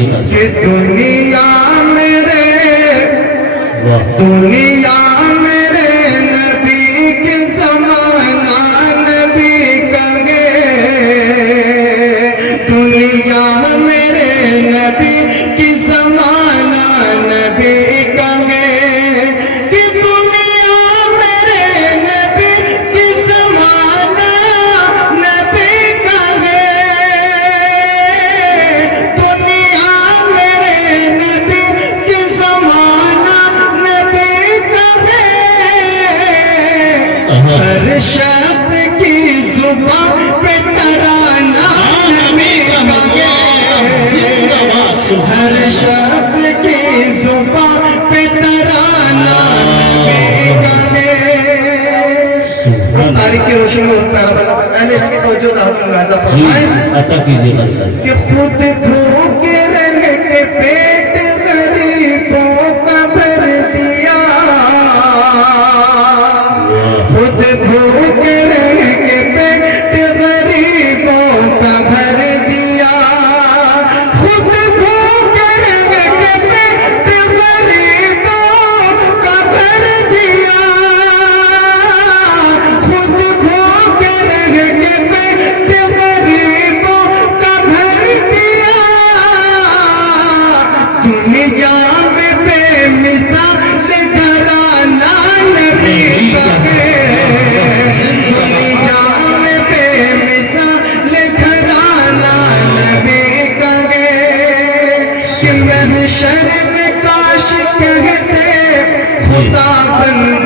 کہ دنیا میرے نبی کے زمانہ نبی کہے، دنیا میرے نبی کی زمانہ نبی کہے، کہ دنیا میرے نبی کی زمانہ نبی کہے، دنیا میرے نبی کی زمانہ نبی کہے، ہر شخص کی زبان پہ ترانہ نبی کہے، ہر شخص کی زبان پہ ترانہ نبی کہے۔ تاریخ کی روشنی میں اہل عشق کی توجہ دہت ملاحظہ فرمائیں کہ خود بھوک رہ کے پیٹ غریبوں کا بھر دیا، خود بھوک رہ کے پیٹ غریبوں کا بھر دیا، خود بھوک رہ کے پیٹ غریبوں کا بھر دیا، خود بھوک رہ کے پیٹ غریبوں کا بھر دیا، دنیا میں بے مثال گھرانہ نبی کہے، دنیا میں بے مثال گھرانہ نبی کہے، کہ محشر میں کاش کہتے خدا بن